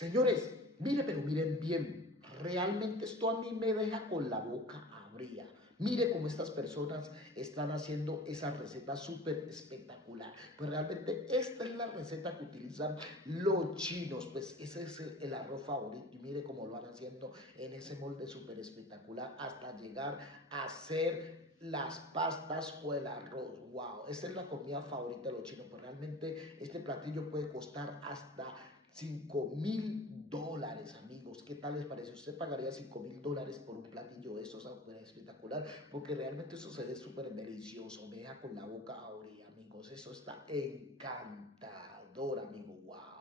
Señores, mire, pero miren bien, realmente esto a mí me deja con la boca abría. Mire cómo estas personas están haciendo esa receta súper espectacular. Pues realmente esta es la receta que utilizan los chinos. Pues ese es el arroz favorito. Y mire cómo lo van haciendo en ese molde súper espectacular hasta llegar a hacer las pastas o el arroz. Wow, esta es la comida favorita de los chinos. Pues realmente este platillo puede costar hasta $5.000, amigos. ¿Qué tal les parece? ¿Usted pagaría $5.000 por un platillo de estos? Espectacular, porque realmente eso se ve súper delicioso. Me deja con la boca ahora, amigos. Eso está encantador, amigo. Wow.